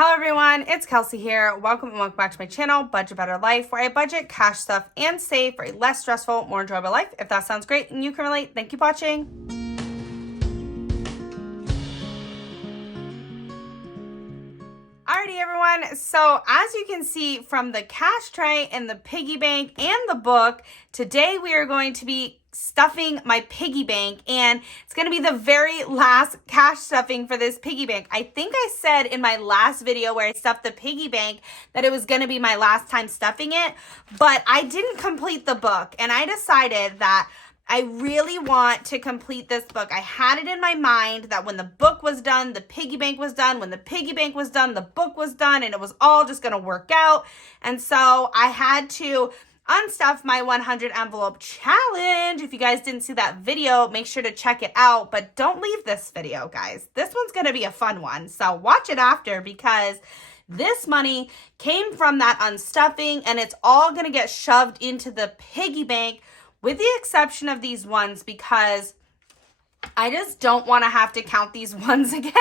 Hello everyone, it's Kelsey here. Welcome back to my channel, Budget Better Life, where I budget, cash stuff, and save for a less stressful, more enjoyable life. If that sounds great and you can relate, thank you for watching. Alrighty everyone, so as you can see from the cash tray and the piggy bank and the book, today we are going to be stuffing my piggy bank, and it's going to be the very last cash stuffing for this piggy bank. I think I said in my last video where I stuffed the piggy bank that it was going to be my last time stuffing it, but I didn't complete the book, and I decided that I really want to complete this book. I had it in my mind that when the book was done, the piggy bank was done. When the piggy bank was done, the book was done, and it was all just going to work out. And so I had to unstuff my 100 envelope challenge. If you guys didn't see that video, make sure to check it out. But don't leave this video, guys. This one's going to be a fun one. So watch it after, because this money came from that unstuffing, and it's all going to get shoved into the piggy bank, with the exception of these ones, because I just don't want to have to count these ones again.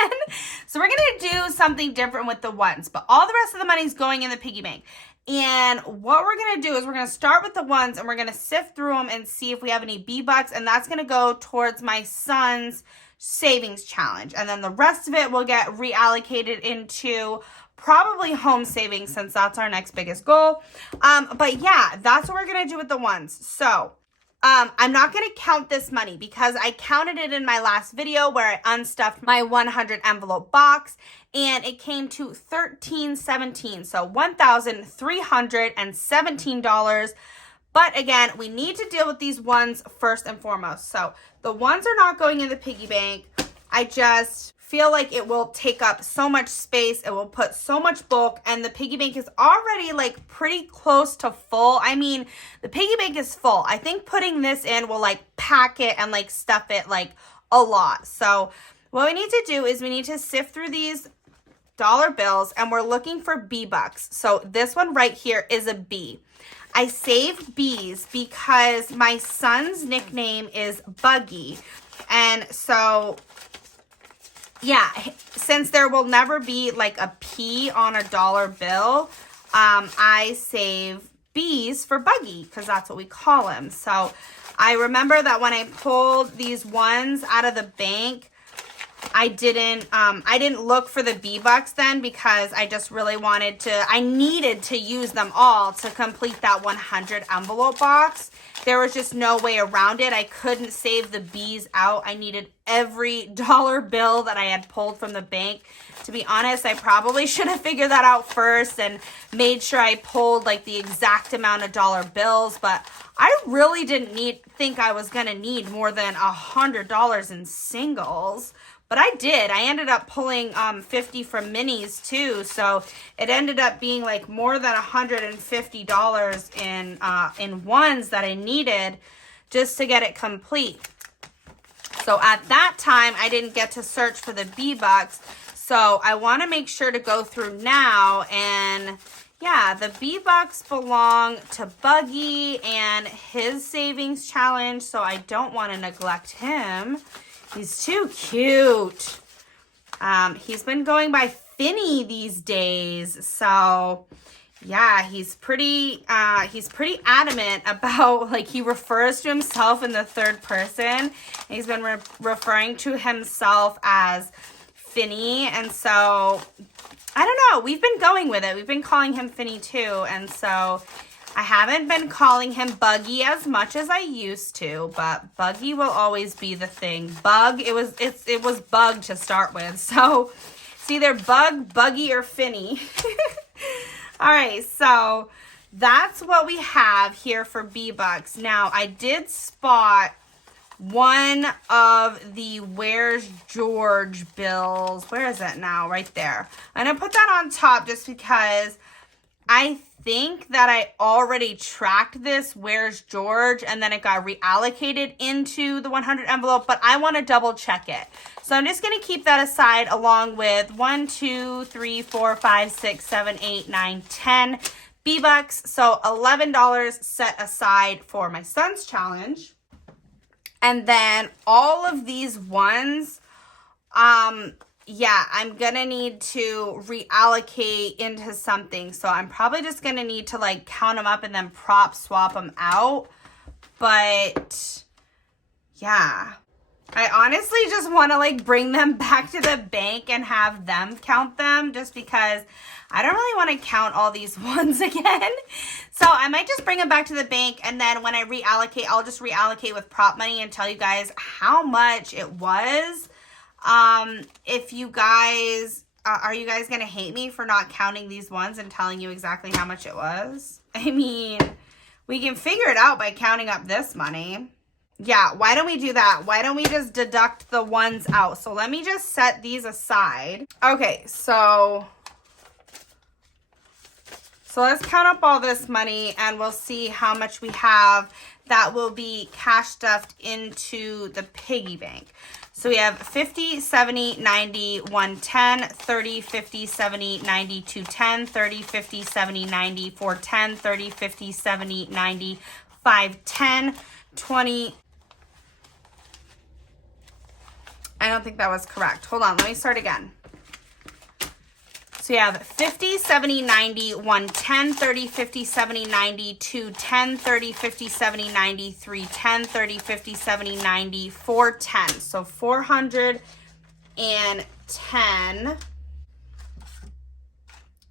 So we're going to do something different with the ones, but all the rest of the money is going in the piggy bank. And what we're going to do is we're going to start with the ones, and we're going to sift through them and see if we have any B-Bucks, and that's going to go towards my son's savings challenge. And then the rest of it will get reallocated into probably home savings, since that's our next biggest goal. But yeah, that's what we're going to do with the ones. So I'm not going to count this money because I counted it in my last video where I unstuffed my 100 envelope box, and it came to $1,317, so $1,317. But again, we need to deal with these ones first and foremost. So the ones are not going in the piggy bank. I just feel like it will take up so much space. It will put so much bulk, and the piggy bank is already like pretty close to full. I mean, the piggy bank is full. I think putting this in will like pack it and like stuff it like a lot. So what we need to do is we need to sift through these dollar bills, and we're looking for B-Bucks. So this one right here is a B. I saved B's because my son's nickname is Buggy. And so yeah, since there will never be like a P on a dollar bill, I save B's for Buggy because that's what we call him. So I remember that when I pulled these ones out of the bank, I didn't look for the B-Bucks then, because I just really I needed to use them all to complete that 100 envelope box. There was just no way around it. I couldn't save the B's out. I needed every dollar bill that I had pulled from the bank. To be honest, I probably should have figured that out first and made sure I pulled like the exact amount of dollar bills, but I really didn't think I was gonna need more than $100 in singles. But I did. I ended up pulling 50 from minis too, so it ended up being like more than $150 in ones that I needed just to get it complete. So at that time, I didn't get to search for the B-Bucks, so I want to make sure to go through now. And yeah, the B-Bucks belong to Buggy and his savings challenge, so I don't want to neglect him. He's too cute. He's been going by Finny these days. So yeah, he's pretty adamant about, like, he refers to himself in the third person. He's been referring to himself as Finny. And so I don't know, we've been going with it. We've been calling him Finny too. And so I haven't been calling him Buggy as much as I used to, but Buggy will always be the thing. Bug, it was Bug to start with. So it's either Bug, Buggy, or Finny. All right, so that's what we have here for B-Bucks. Now, I did spot one of the Where's George bills. Where is it now? Right there. I'm going to put that on top just because I think that I already tracked this Where's George, and then it got reallocated into the 100 envelope, but I want to double check it. So I'm just going to keep that aside along with 1, 2, 3, 4, 5, 6, 7, 8, 9, 10 B-Bucks. So $11 set aside for my son's challenge. And then all of these ones, yeah, I'm gonna need to reallocate into something. So I'm probably just gonna need to like count them up and then prop swap them out. But yeah, I honestly just want to like bring them back to the bank and have them count them, just because I don't really want to count all these ones again. So I might just bring them back to the bank, and then when I reallocate, I'll just reallocate with prop money and tell you guys how much it was. If you guys, are you guys going to hate me for not counting these ones and telling you exactly how much it was? I mean, we can figure it out by counting up this money. Yeah, why don't we do that? Why don't we just deduct the ones out? So let me just set these aside. Okay, so let's count up all this money and we'll see how much we have that will be cash stuffed into the piggy bank. So we have 50, 70, 90, 110, 30, 50, 70, 90, 210, 30, 50, 70, 90, 410, 30, 50, 70, 90, 510, 20. I don't think that was correct. Hold on, let me start again. So you have 50, 70, 90, 110, 30, 50, 70, 90, 210, 30, 50, 70, 90, 310, 30, 50, 70, 90, 410. So 410.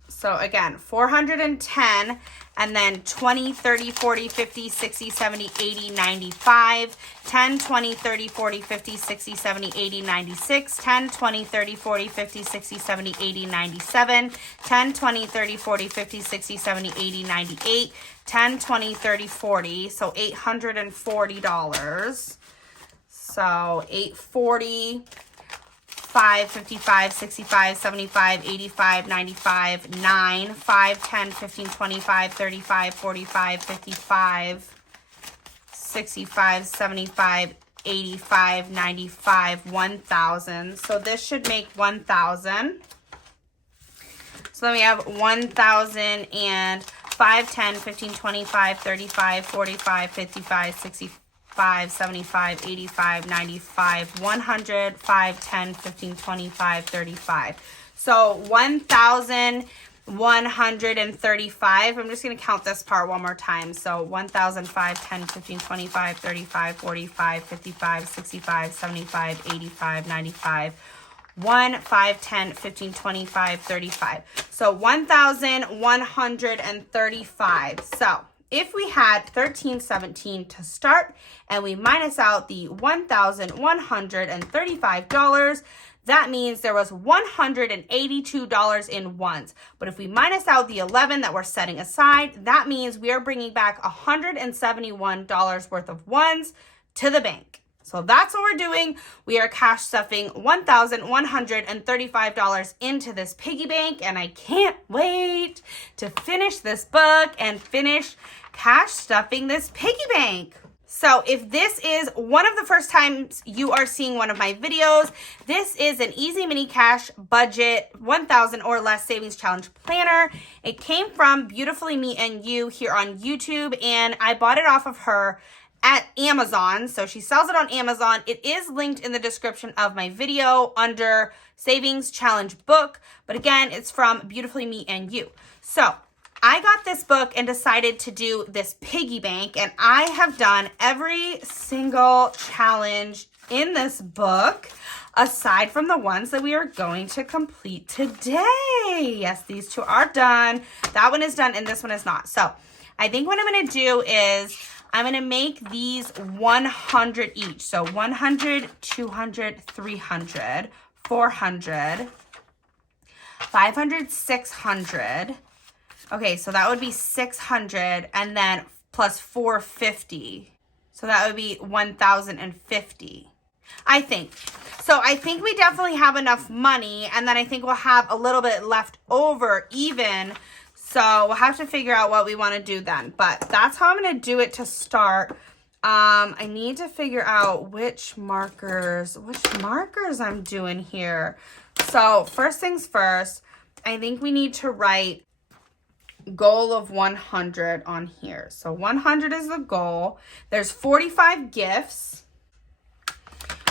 So again, 410, and then 20, 30, 40, 50, 60, 70, 80, 95, 10, 20, 30, 40, 50, 60, 70, 80, 96, 10, 20, 30, 40, 50, 60, 70, 80, 97, 10, 20, 30, 40, 50, 60, 70, 80, 98, 10, 20, 30, 40, so $840. So 840. 5, 55, 65, 75, 85, 95, 9, 5, 10, 15, 25, 35, 45, 55, 65, 75, 85, 95, 1,000. So this should make 1,000. So then we have 1,000 and 5, 10, 15, 25, 35, 45, 55, 65. 5, 75, 85, 95, 100, 5, 10, 15, 25, 35. So 1,135. I'm just going to count this part one more time. So 1,005, 10, 15, 25, 35, 45, 55, 65, 75, 85, 95. 1, 5, 10, 15, 25, 35. So 1,135. So if we had 1317 to start and we minus out the $1,135, that means there was $182 in ones. But if we minus out the 11 that we're setting aside, that means we are bringing back $171 worth of ones to the bank. So that's what we're doing. We are cash stuffing $1,135 into this piggy bank, and I can't wait to finish this book and finish cash stuffing this piggy bank. So if this is one of the first times you are seeing one of my videos, this is an easy mini cash budget 1,000 or less savings challenge planner. It came from Beautifully Me and You here on YouTube, and I bought it off of her at Amazon. So she sells it on Amazon. It is linked in the description of my video under Savings Challenge Book. But again, it's from Beautifully Me and You. So I got this book and decided to do this piggy bank, and I have done every single challenge in this book aside from the ones that we are going to complete today. Yes, these two are done. That one is done and this one is not. So I think what I'm going to do is I'm going to make these 100 each. So 100, 200, 300, 400, 500, 600. Okay, so that would be 600 and then plus 450. So that would be 1,050, I think. So I think we definitely have enough money, and then I think we'll have a little bit left over even. So we'll have to figure out what we want to do then. But that's how I'm going to do it to start. I need to figure out which markers I'm doing here. So first things first, I think we need to write goal of 100 on here. So 100 is the goal. There's 45 gifts.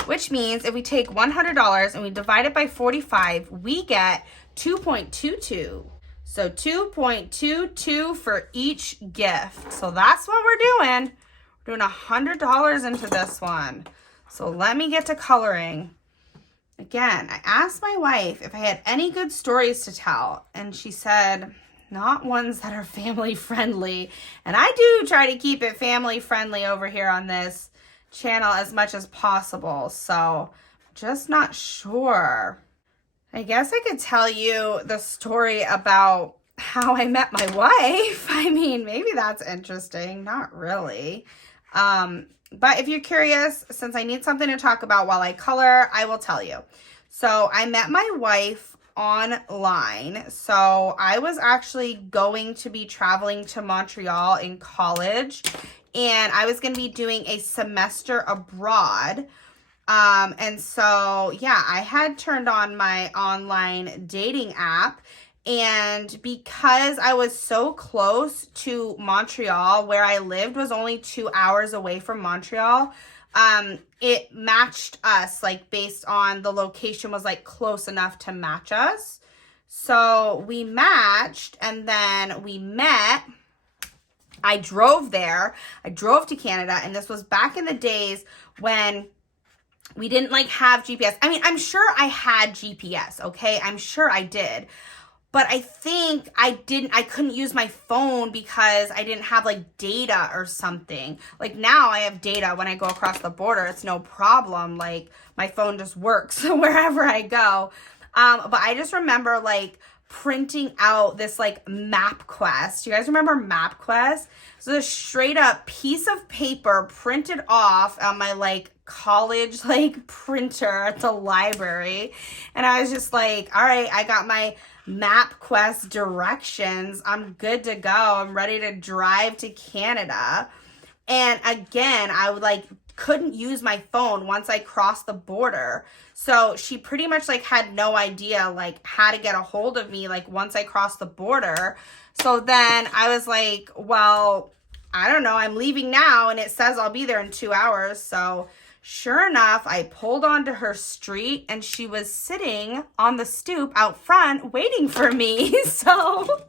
which means if we take $100 and we divide it by 45, we get 2.22. So 2.22 for each gift. So that's what we're doing. We're doing $100 into this one. So let me get to coloring. Again, I asked my wife if I had any good stories to tell, and she said, not ones that are family friendly. And I do try to keep it family friendly over here on this channel as much as possible. So just not sure. I guess I could tell you the story about how I met my wife. I mean, maybe that's interesting. Not really. But if you're curious, since I need something to talk about while I color, I will tell you. So I met my wife online. So I was actually going to be traveling to Montreal in college, and I was going to be doing a semester abroad. And so, yeah, I had turned on my online dating app. And because I was so close to Montreal, where I lived was only 2 hours away from Montreal, it matched us, like, based on the location was, like, close enough to match us. So we matched, and then we met. I drove there. I drove to Canada, and this was back in the days when we didn't, like, have GPS. I mean, I'm sure I had GPS, okay? I'm sure I did. But I think I couldn't use my phone because I didn't have, like, data or something. Like, now I have data when I go across the border. It's no problem. Like, my phone just works wherever I go. But I just remember, like, printing out this, like, MapQuest. You guys remember MapQuest? So this straight up piece of paper printed off on my, like, college, like, printer at the library. And I was just like, all right, I got my MapQuest directions. I'm good to go. I'm ready to drive to Canada. And again, I would, like, couldn't use my phone once I crossed the border. So she pretty much, like, had no idea, like, how to get a hold of me, like, once I crossed the border. So then I was like, well, I don't know. I'm leaving now, and it says I'll be there in 2 hours. So sure enough, I pulled onto her street, and she was sitting on the stoop out front waiting for me. So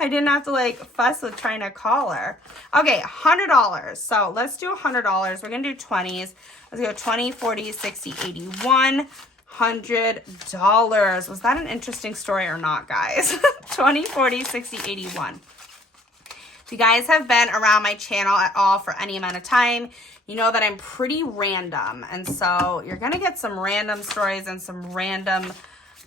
I didn't have to, like, fuss with trying to call her. Okay, $100. So let's do $100. We're going to do 20s. Let's go 20, 40, 60, 81, $100. Was that an interesting story or not, guys? 20, 40, 60, 81. If you guys have been around my channel at all for any amount of time, you know that I'm pretty random. And so you're going to get some random stories and some random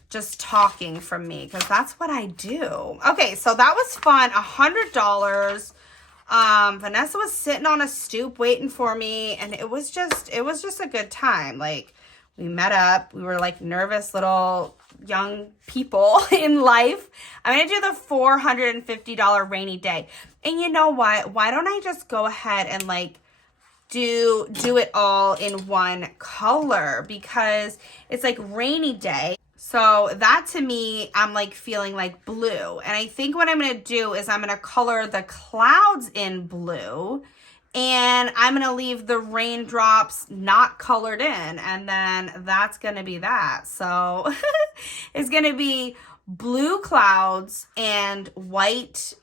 just talking from me, because that's what I do. Okay, so that was fun. $100. Vanessa was sitting on a stoop waiting for me, and it was just a good time. Like, we met up. We were, like, nervous little young people in life. I'm going to do the $450 rainy day. And you know what? Why don't I just go ahead and, like, do it all in one color, because it's, like, rainy day. So that, to me, I'm, like, feeling like blue. And I think what I'm going to do is I'm going to color the clouds in blue, and I'm going to leave the raindrops not colored in. And then that's going to be that. So it's going to be blue clouds and white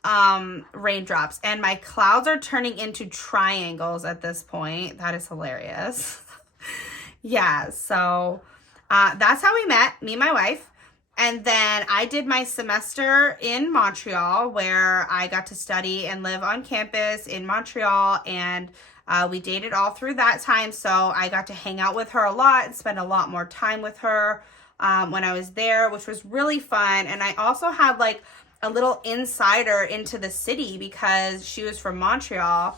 raindrops. And my clouds are turning into triangles at this point. That is hilarious. Yeah, so that's how we met, me and my wife. And then I did my semester in Montreal, where I got to study and live on campus in Montreal. And we dated all through that time. So I got to hang out with her a lot and spend a lot more time with her when I was there, which was really fun. And I also had, like, a little insider into the city because she was from Montreal,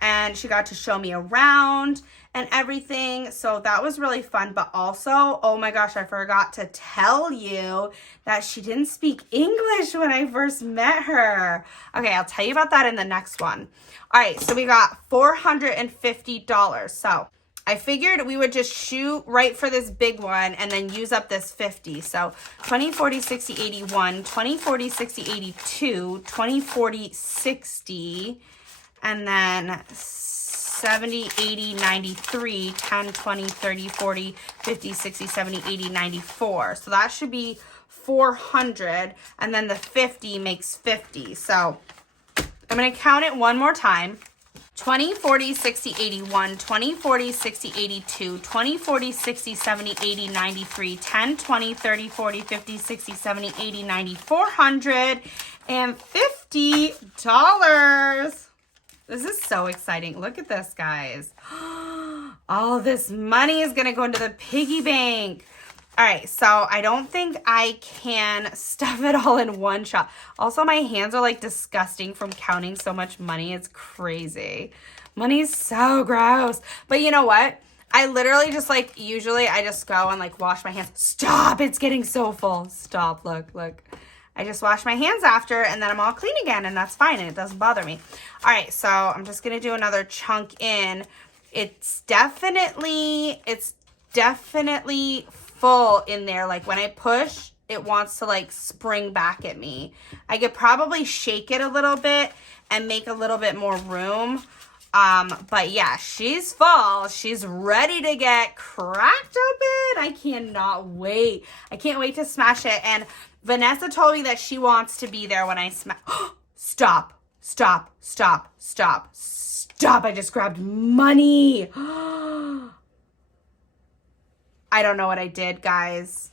and she got to show me around and everything. So that was really fun. But also, oh my gosh, I forgot to tell you that she didn't speak English when I first met her. Okay, I'll tell you about that in the next one. All right, so we got $450. So I figured we would just shoot right for this big one and then use up this 50. So 20, 40, 60, 81, 20, 40, 60, 82, 20, 40, 60, and then 70, 80, 93, 10, 20, 30, 40, 50, 60, 70, 80, 94. So that should be 400. And then the 50 makes 50. So I'm going to count it one more time. 20, 40, 60, 81, 20, 40, 60, 82, 20, 40, 60, 70, 80, 93, 10, 20, 30, 40, 50, 60, 70, 80, 90, $450. This is so exciting. Look at this, guys. All this money is going to go into the piggy bank. All right, so I don't think I can stuff it all in one shot. Also, my hands are like disgusting from counting so much money. It's crazy. Money is so gross. But you know what? I literally just like, usually I just go and like wash my hands. Stop, it's getting so full. Stop, look. I just wash my hands after and then I'm all clean again and that's fine and it doesn't bother me. All right, so I'm just gonna do another chunk in. It's definitely full in there. Like when I push, it wants to like spring back at me. I could probably shake it a little bit and make a little bit more room. But yeah, she's full. She's ready to get cracked open. I cannot wait. I can't wait to smash it. And Vanessa told me that she wants to be there when I smash. Stop. I just grabbed money. I don't know what I did, guys.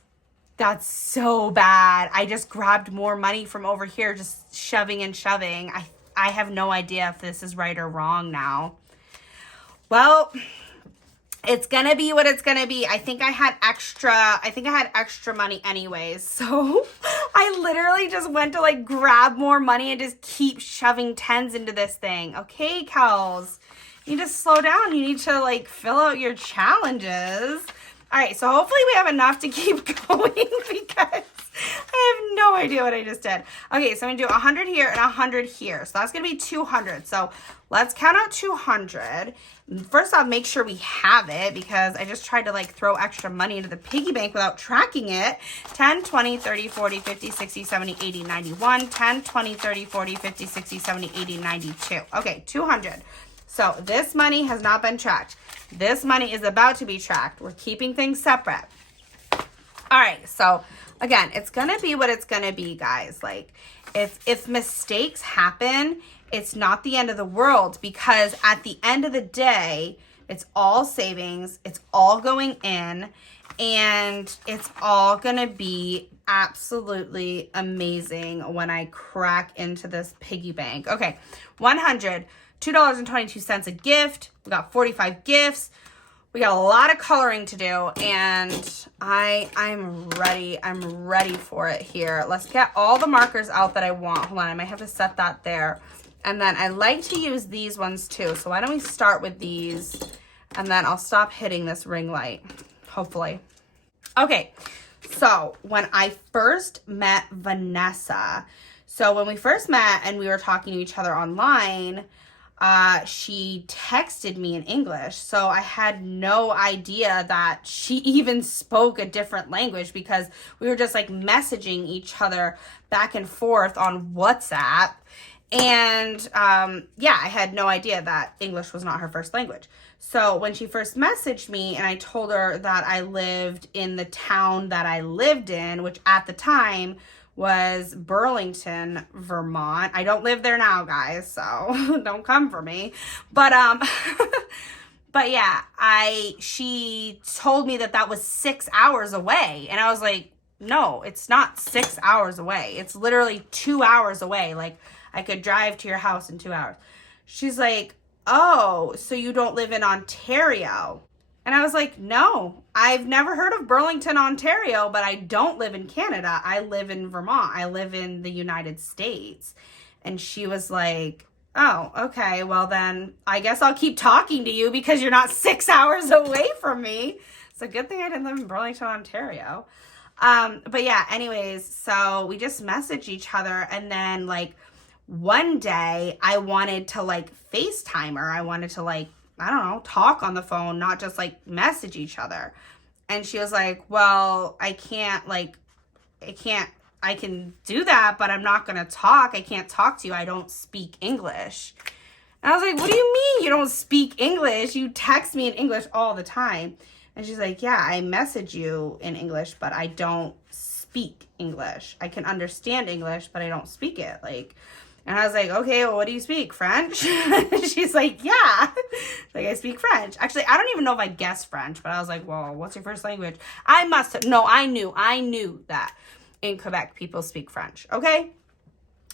That's so bad. I just grabbed more money from over here, just shoving and shoving. I have no idea if this is right or wrong now. Well, it's gonna be what it's gonna be. I think I had extra money anyways. So I literally just went to like grab more money and just keep shoving tens into this thing. Okay, Kels, you need to slow down. You need to like fill out your challenges. All right, so hopefully we have enough to keep going because I have no idea what I just did. Okay, so I'm gonna do 100 here and 100 here. So that's gonna be 200. So let's count out 200. First off, make sure we have it because I just tried to like throw extra money into the piggy bank without tracking it. 10, 20, 30, 40, 50, 60, 70, 80, 91. 10, 20, 30, 40, 50, 60, 70, 80, 92. Okay, 200. So this money has not been tracked. This money is about to be tracked. We're keeping things separate. All right, so again, it's gonna be what it's gonna be, guys. Like, if mistakes happen, it's not the end of the world because at the end of the day, it's all savings, it's all going in, and it's all gonna be absolutely amazing when I crack into this piggy bank. Okay, 100. $2.22 a gift. We got 45 gifts. We got a lot of coloring to do, and I'm ready. I'm ready for it here. Let's get all the markers out that I want. Hold on, I might have to set that there. And then I like to use these ones too. So why don't we start with these, and then I'll stop hitting this ring light, hopefully. Okay, so when I first met Vanessa, so when we first met and we were talking to each other online, she texted me in English. So I had no idea that she even spoke a different language because we were just like messaging each other back and forth on WhatsApp. And yeah, I had no idea that English was not her first language. So when she first messaged me and I told her that I lived in the town that I lived in, which at the time was Burlington, Vermont. I don't live there now, guys, so don't come for me. But but yeah, she told me that that was 6 hours away, and I was like, no, it's not 6 hours away. It's literally 2 hours away. Like, I could drive to your house in 2 hours. She's like, oh, so you don't live in Ontario? And I was like, no, I've never heard of Burlington, Ontario, but I don't live in Canada. I live in Vermont. I live in the United States. And she was like, oh, okay, well then I guess I'll keep talking to you because you're not 6 hours away from me. It's a good thing I didn't live in Burlington, Ontario. But yeah, anyways, so we just messaged each other, and then like one day I wanted to like FaceTime her. I wanted to like, I don't know, talk on the phone, not just like message each other. And she was like, well, I can do that, but I'm not going to talk. I can't talk to you. I don't speak English. And I was like, what do you mean you don't speak English? You text me in English all the time. And she's like, yeah, I message you in English, but I don't speak English. I can understand English, but I don't speak it. Like, and I was like, okay, well, what do you speak? French? She's like, yeah. Like, I speak French. Actually, I don't even know if I guessed French, but I was like, well, what's your first language? I knew that in Quebec, people speak French, okay?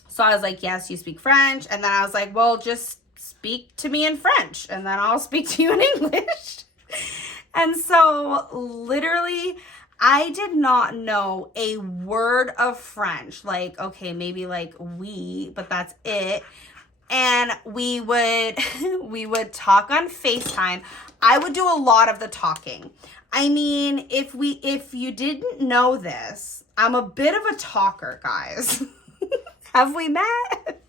So I was like, yes, you speak French. And then I was like, well, just speak to me in French, and then I'll speak to you in English. And so literally, I did not know a word of French. Like, okay, maybe like oui, but that's it. And we would talk on FaceTime. I would do a lot of the talking. I mean, if you didn't know this, I'm a bit of a talker, guys. Have we met?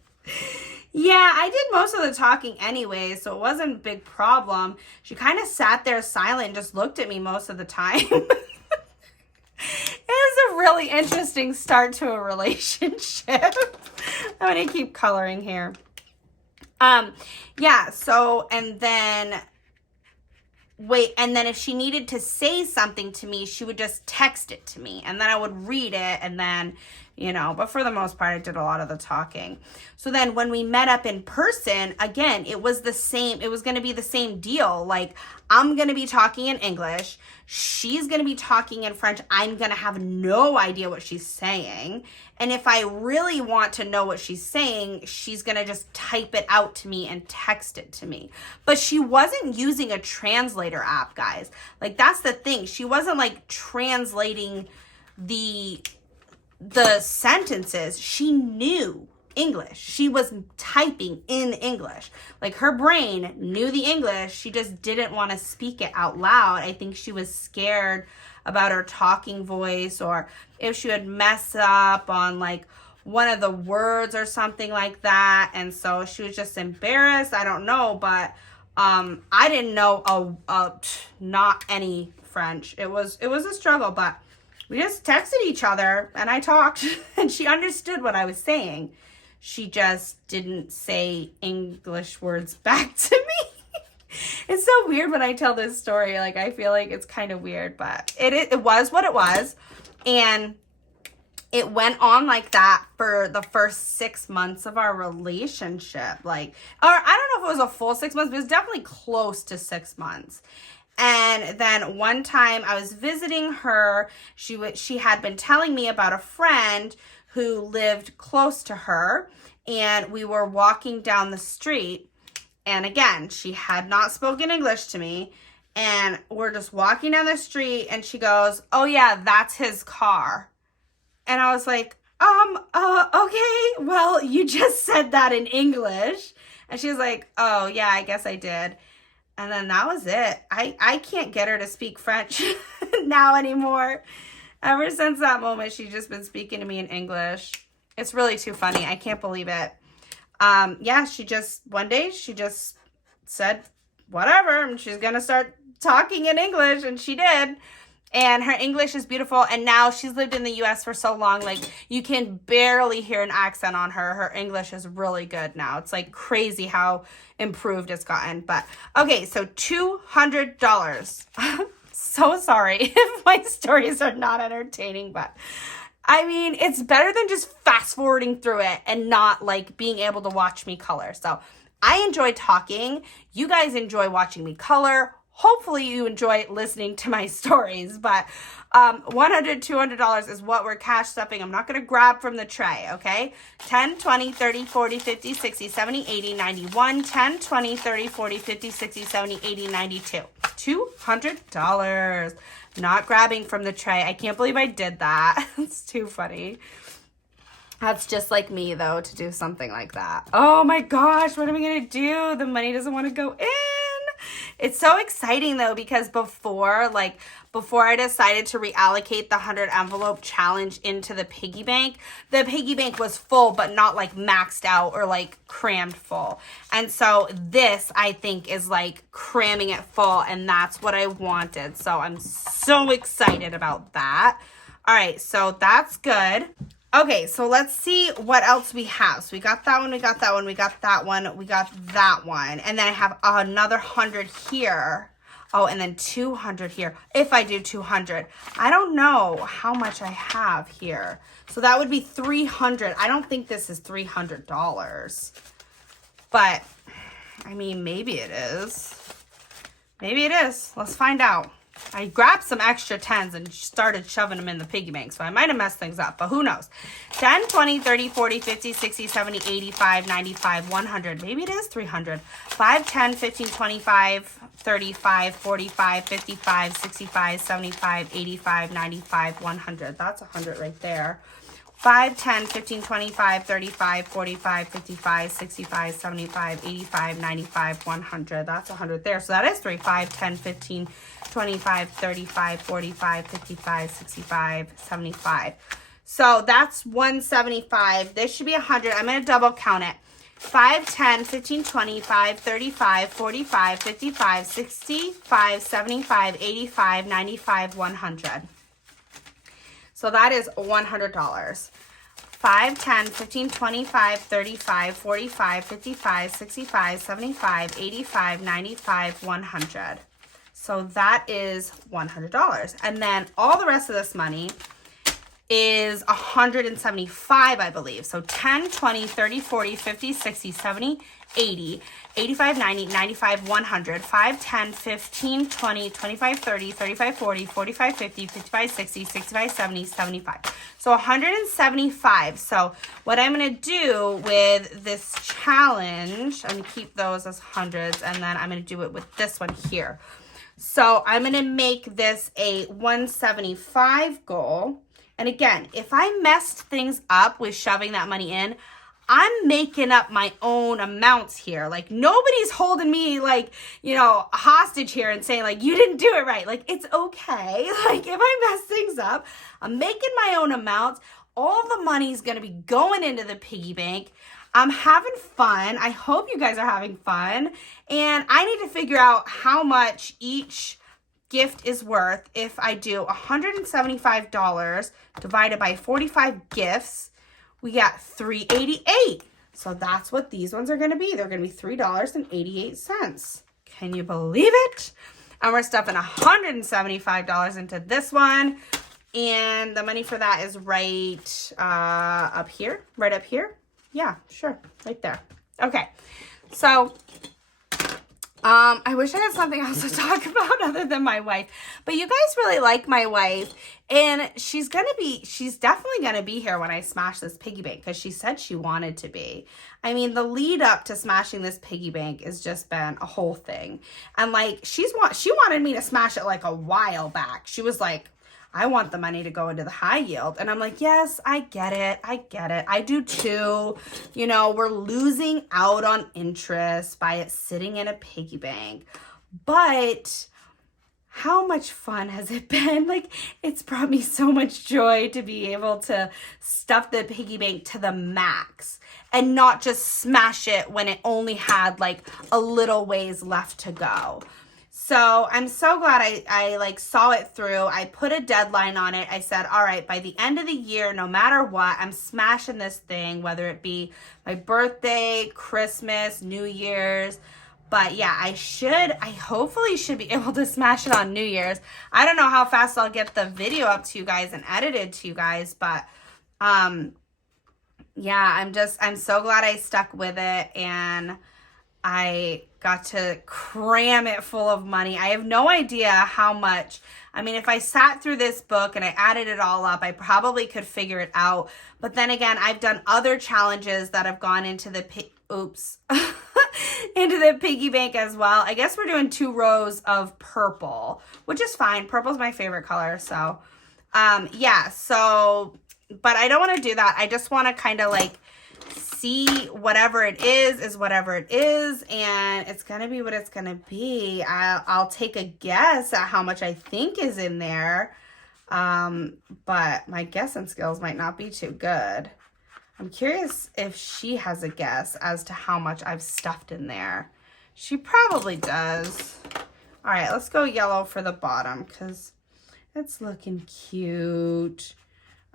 Yeah, I did most of the talking anyway, so it wasn't a big problem. She kind of sat there silent and just looked at me most of the time. It was a really interesting start to a relationship. I'm going to keep coloring here. Yeah, so, and then if she needed to say something to me, she would just text it to me, and then I would read it, and then, but for the most part, I did a lot of the talking. So then when we met up in person, again, it was going to be the same deal. Like, I'm going to be talking in English. She's going to be talking in French. I'm going to have no idea what she's saying. And if I really want to know what she's saying, she's going to just type it out to me and text it to me. But she wasn't using a translator app, guys. Like, that's the thing. She wasn't like translating the sentences. She knew English. She was typing in English. Like, her brain knew the English. She just didn't want to speak it out loud. I think she was scared about her talking voice, or if she would mess up on like one of the words or something like that. And so she was just embarrassed. I don't know, but I didn't know not any French. It was a struggle, but we just texted each other and I talked and she understood what I was saying. She just didn't say English words back to me. It's so weird when I tell this story. Like, I feel like it's kind of weird, but it was what it was. And it went on like that for the first 6 months of our relationship. Like, or I don't know if it was a full 6 months, but it was definitely close to 6 months. And then one time I was visiting her. She had been telling me about a friend who lived close to her, and we were walking down the street. And again, she had not spoken English to me, and we're just walking down the street, and she goes, "Oh yeah, that's his car." And I was like, okay, well, you just said that in English. And she was like, "Oh yeah, I guess I did." And then that was it. I can't get her to speak French now anymore. Ever since that moment, she's just been speaking to me in English. It's really too funny. I can't believe it. Yeah, one day she just said whatever, and she's gonna start talking in English, and she did. And her English is beautiful, and now she's lived in the US for so long, like, you can barely hear an accent on her. Her English is really good now. It's like crazy how improved it's gotten. But okay, so $200. So sorry if my stories are not entertaining, but I mean, it's better than just fast forwarding through it and not like being able to watch me color. So I enjoy talking. You guys enjoy watching me color. Hopefully you enjoy listening to my stories, but $100, $200 is what we're cash stuffing. I'm not going to grab from the tray, okay? 10, 20, 30, 40, 50, 60, 70, 80, 91, 10, 20, 30, 40, 50, 60, 70, 80, 92. $200. Not grabbing from the tray. I can't believe I did that. It's too funny. That's just like me, though, to do something like that. Oh my gosh, what am I going to do? The money doesn't want to go in. It's so exciting, though, because before I decided to reallocate the 100 envelope challenge into the piggy bank was full, but not like maxed out or like crammed full. And so this, I think, is like cramming it full, and that's what I wanted. So I'm so excited about that. All right, so that's good. Okay, so let's see what else we have. So we got that one, we got that one, we got that one, we got that one. And then I have another 100 here. Oh, and then 200 here, if I do 200. I don't know how much I have here. So that would be 300. I don't think this is $300. But, I mean, maybe it is. Maybe it is. Let's find out. I grabbed some extra 10s and started shoving them in the piggy bank, so I might have messed things up, but who knows. 10, 20, 30, 40, 50, 60, 70, 85, 95, 100. Maybe it is 300. 5, 10, 15, 25, 35, 45, 55, 65, 75, 85, 95, 100. That's 100 right there. 5, 10, 15, 25, 35, 45, 55, 65, 75, 85, 95, 100. That's 100 there. So that is 3, 5, 10, 15, 25, 35, 45, 55, 65, 75. So that's 175. This should be 100. I'm going to double count it. 5, 10, 15, 25, 35, 45, 55, 65, 75, 85, 95, 100. So that is $100. 5, 10, 15, 25, 35, 45, 55, 65, 75, 85, 95, 100. So that is $100. And then all the rest of this money is 175, I believe. So 10, 20, 30, 40, 50, 60, 70, 80, 85, 90, 95, 100, 5, 10, 15, 20, 25, 30, 35, 40, 45, 50, 55, 60, 65, 70, 75. So 175. So what I'm going to do with this challenge, I'm going to keep those as hundreds, and then I'm going to do it with this one here. So I'm going to make this a 175 goal. And again, if I messed things up with shoving that money in, I'm making up my own amounts here. Like, nobody's holding me, like, you know, hostage here and saying, like, you didn't do it right. Like, it's okay. Like, if I mess things up, I'm making my own amounts. All the money's going to be going into the piggy bank. I'm having fun. I hope you guys are having fun. And I need to figure out how much each gift is worth. If I do $175 divided by 45 gifts, we got $3.88. So that's what these ones are going to be. They're going to be $3.88. Can you believe it? And we're stuffing $175 into this one. And the money for that is right up here. Right up here. Yeah, sure. Right there. Okay. So I wish I had something else to talk about other than my wife. But you guys really like my wife. And she's definitely going to be here when I smash this piggy bank, because she said she wanted to be. I mean, the lead up to smashing this piggy bank has just been a whole thing. And like, she wanted me to smash it like a while back. She was like, I want the money to go into the high yield. And I'm like, yes, I get it. I get it. I do too. You know, we're losing out on interest by it sitting in a piggy bank. But how much fun has it been? Like, it's brought me so much joy to be able to stuff the piggy bank to the max and not just smash it when it only had like a little ways left to go. So I'm so glad I like saw it through. I put a deadline on it. I said, all right, by the end of the year, no matter what, I'm smashing this thing, whether it be my birthday, Christmas, New Year's. But yeah, I hopefully should be able to smash it on New Year's. I don't know how fast I'll get the video up to you guys and edited to you guys, but yeah, I'm so glad I stuck with it, and I got to cram it full of money. I have no idea how much. I mean, if I sat through this book and I added it all up, I probably could figure it out. But then again, I've done other challenges that have gone into the into the piggy bank as well. I guess we're doing 2 rows of purple, which is fine. Purple's my favorite color. So, yeah. So, but I don't want to do that. I just want to kind of like see whatever it is whatever it is, and it's gonna be what it's gonna be. I'll take a guess at how much I think is in there, but my guessing skills might not be too good. I'm curious if she has a guess as to how much I've stuffed in there. She probably does. All right, let's go yellow for the bottom because it's looking cute.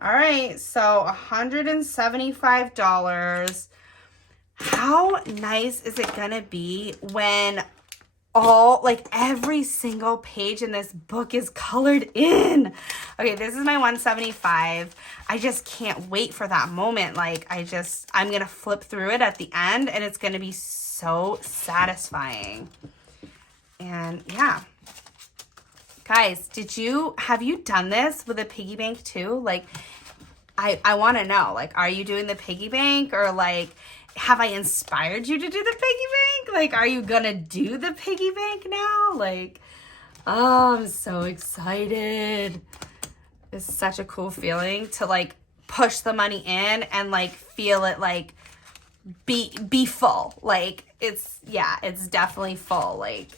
All right, so $175. How nice is it gonna be when every single page in this book is colored in? Okay, this is my 175. I just can't wait for that moment. Like, I'm gonna flip through it at the end and it's gonna be so satisfying. And yeah. Guys, have you done this with a piggy bank too? Like, I want to know, like, are you doing the piggy bank, or like, have I inspired you to do the piggy bank? Like, are you gonna do the piggy bank now? Like, oh, I'm so excited. It's such a cool feeling to like push the money in and like feel it like be full. Like, it's definitely full. Like,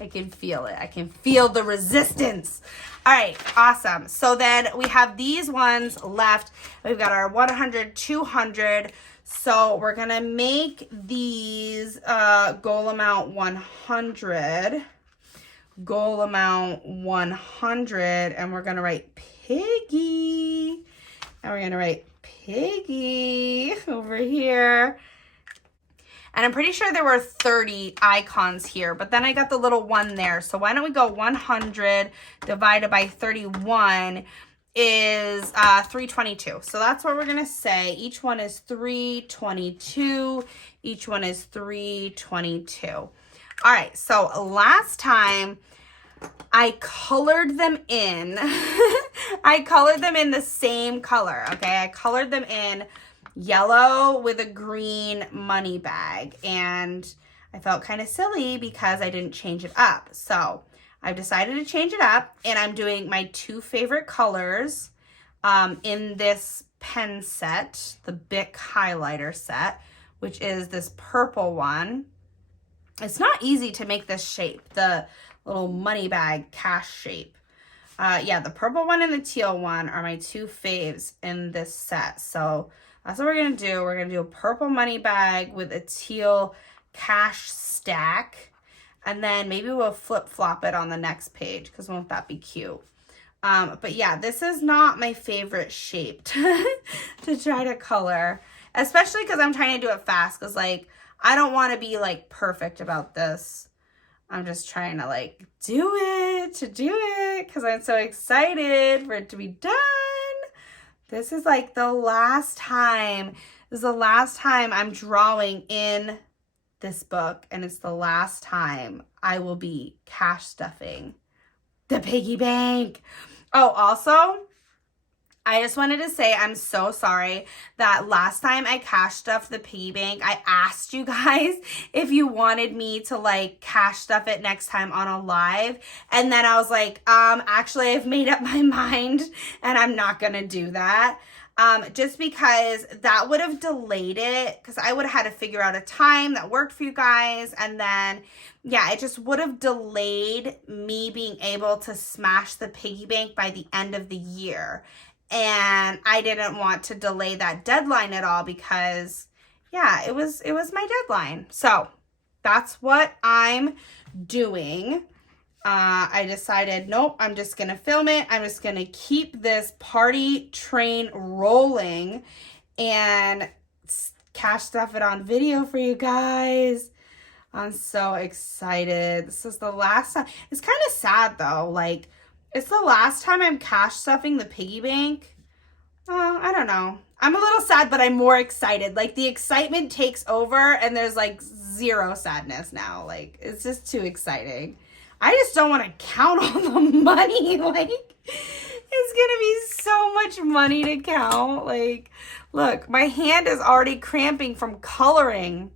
I can feel it. I can feel the resistance. All right, awesome. So then we have these ones left. We've got our 100, 200. So we're going to make these goal amount 100. Goal amount 100. And we're going to write Piggy. And we're going to write Piggy over here. And I'm pretty sure there were 30 icons here, but then I got the little one there. So why don't we go 100 divided by 31 is 322. So that's what we're going to say. Each one is 322. Each one is 322. All right, so last time I colored them in. I colored them in the same color, okay? I colored them in yellow with a green money bag, and I felt kind of silly because I didn't change it up. So I've decided to change it up, and I'm doing my two favorite colors in this pen set, the Bic highlighter set, which is this purple one. It's not easy to make this shape, the little money bag cash shape. Yeah, the purple one and the teal one are my two faves in this set. So that's what we're going to do. We're going to do a purple money bag with a teal cash stack. And then maybe we'll flip-flop it on the next page, because won't that be cute? But yeah, this is not my favorite shape to try to color, especially because I'm trying to do it fast, because like I don't want to be like perfect about this. I'm just trying to like do it because I'm so excited for it to be done. This is like the last time. This is the last time I'm drawing in this book, and it's the last time I will be cash stuffing the piggy bank. Oh, also, I just wanted to say I'm so sorry that last time I cash stuffed the piggy bank, I asked you guys if you wanted me to like cash stuff it next time on a live. And then I was like, actually I've made up my mind and I'm not going to do that. Just because that would have delayed it, because I would have had to figure out a time that worked for you guys. And then, yeah, it just would have delayed me being able to smash the piggy bank by the end of the year. And I didn't want to delay that deadline at all because, yeah, it was my deadline. So that's what I'm doing. I decided, nope, I'm just going to film it. I'm just going to keep this party train rolling and cash stuff it on video for you guys. I'm so excited. This is the last time. It's kind of sad though. Like, it's the last time I'm cash stuffing the piggy bank. I don't know. I'm a little sad, but I'm more excited. Like, the excitement takes over and there's like zero sadness now. Like, it's just too exciting. I just don't want to count all the money. Like, it's going to be so much money to count. Like, look, my hand is already cramping from coloring.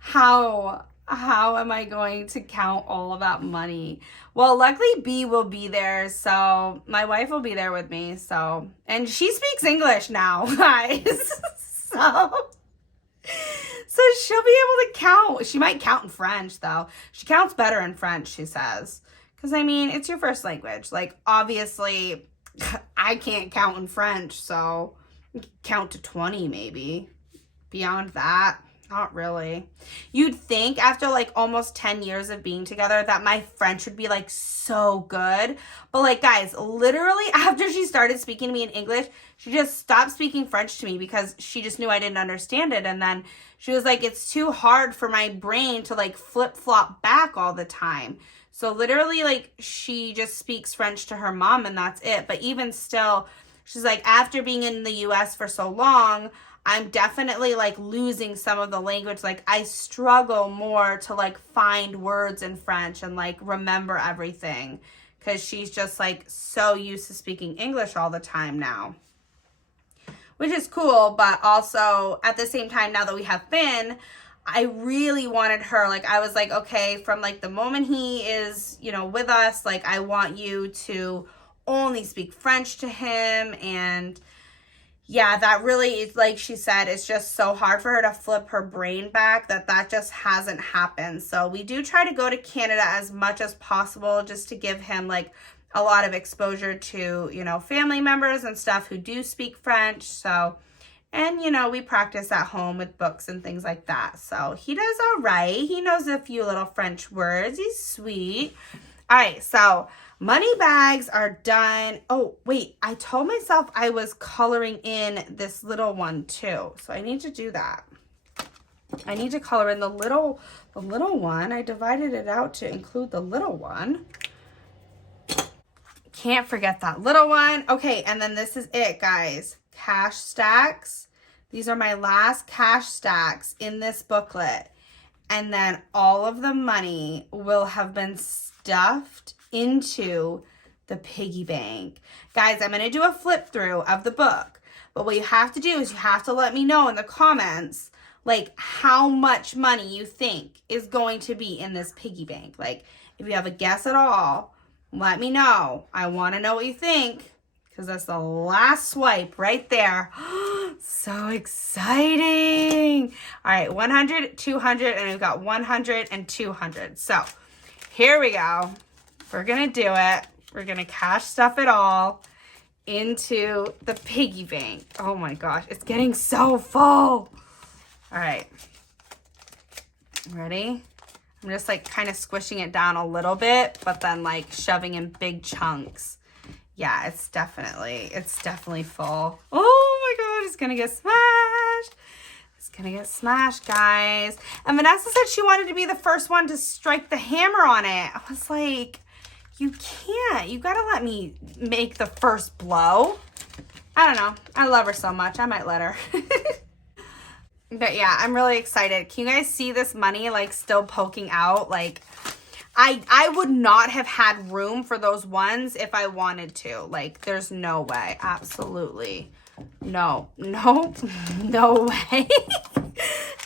How am I going to count all of that money? Well, luckily B will be there, so my wife will be there with me. So, and she speaks English now, guys. So she'll be able to count. She might count in French though. She counts better in French, she says. Because I mean, it's your first language. Like, obviously, I can't count in French, so count to 20 maybe. Beyond that, Not really. You'd think after like almost 10 years of being together that my French would be like so good. But like, guys, literally after she started speaking to me in English, she just stopped speaking French to me because she just knew I didn't understand it. And then she was like, it's too hard for my brain to like flip-flop back all the time. So literally like she just speaks French to her mom and that's it. But even still, she's like, after being in the US for so long, I'm definitely like losing some of the language. Like I struggle more to like find words in French and like remember everything because she's just like so used to speaking English all the time now, which is cool. But also at the same time, now that we have Finn, I really wanted her, like I was like, okay, from like the moment he is, you know, with us, like I want you to only speak French to him. And yeah, that really is, like she said, it's just so hard for her to flip her brain back that just hasn't happened. So we do try to go to Canada as much as possible just to give him like a lot of exposure to, you know, family members and stuff who do speak French. So, and you know, we practice at home with books and things like that. So he does all right. He knows a few little French words. He's sweet. All right, so money bags are done. Oh, wait, I told myself I was coloring in this little one too. So I need to do that. I need to color in the little one. I divided it out to include the little one. Can't forget that little one. Okay, and then this is it, guys. Cash stacks. These are my last cash stacks in this booklet. And then all of the money will have been stuffed into the piggy bank. Guys, I'm going to do a flip through of the book. But what you have to do is you have to let me know in the comments, like, how much money you think is going to be in this piggy bank. Like, if you have a guess at all, let me know. I want to know what you think because that's the last swipe right there. So exciting. All right, 100, 200, and we've got 100 and 200. So here we go. We're going to do it. We're going to cash stuff it all into the piggy bank. Oh my gosh, it's getting so full. All right. Ready? I'm just like kind of squishing it down a little bit, but then like shoving in big chunks. Yeah, it's definitely full. Oh my God, it's gonna get smashed. It's gonna get smashed, guys. And Vanessa said she wanted to be the first one to strike the hammer on it. I was like, you can't. You gotta let me make the first blow. I don't know. I love her so much. I might let her. But yeah, I'm really excited. Can you guys see this money like still poking out? Like, I would not have had room for those ones if I wanted to. Like, there's no way. Absolutely. No way.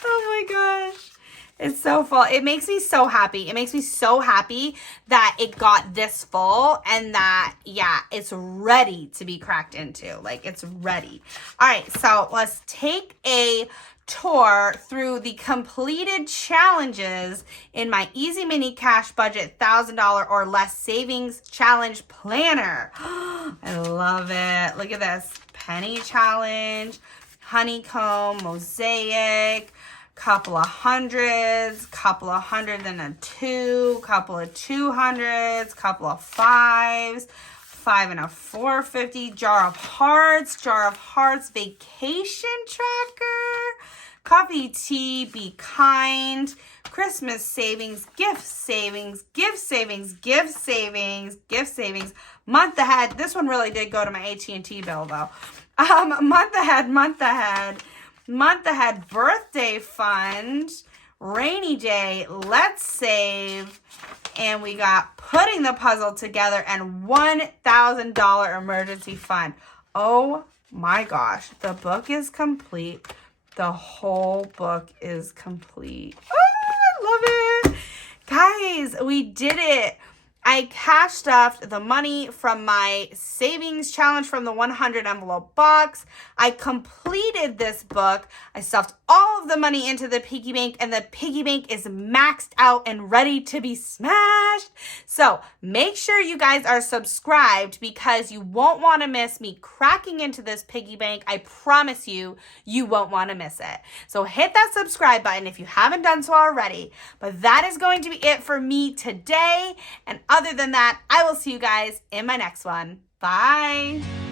Oh my gosh. It's so full. It makes me so happy. It makes me so happy that it got this full and that, yeah, it's ready to be cracked into. Like, it's ready. All right, so let's take a tour through the completed challenges in my Easy Mini Cash Budget $1,000 or less savings challenge planner. I love it. Look at this. Penny challenge, honeycomb, mosaic, couple of hundreds, couple of hundred and a two, couple of 200s, couple of fives, 5 and a 450, jar of hearts, vacation tracker, coffee, tea, be kind, Christmas savings, gift savings, month ahead. This one really did go to my AT&T bill though. Month ahead, birthday fund, rainy day, let's save, and we got putting the puzzle together and $1,000 emergency fund. Oh my gosh, the book is complete. The whole book is complete. Oh, I love it. Guys, we did it. I cash stuffed the money from my savings challenge from the 100 envelope box. I completed this book. I stuffed all of the money into the piggy bank, and the piggy bank is maxed out and ready to be smashed. So make sure you guys are subscribed because you won't want to miss me cracking into this piggy bank. I promise you, you won't want to miss it. So hit that subscribe button if you haven't done so already. But that is going to be it for me today. And other than that, I will see you guys in my next one. Bye.